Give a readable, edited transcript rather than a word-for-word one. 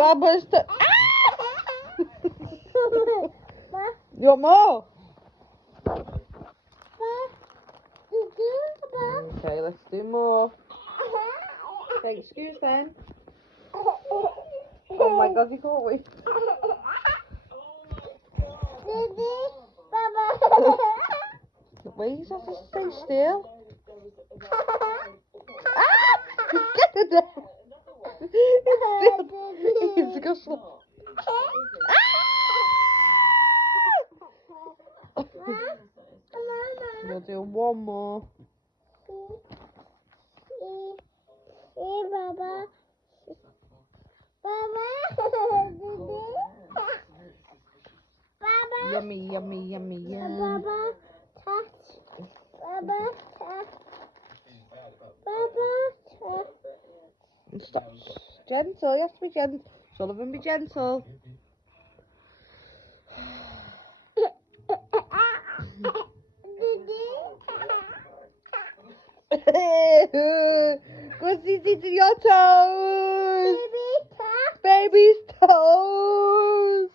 Baba's You want more? Okay, let's do more. Okay, excuse them. Oh my god, you can't wait. Wait, you have to stay still. Get it there. It's still. It's got We'll do one more. Yummy, yummy, yummy, yum. Stop. Gentle, you have to be gentle. Sullivan, be gentle. Gussy's eating your toes. Baby's toes.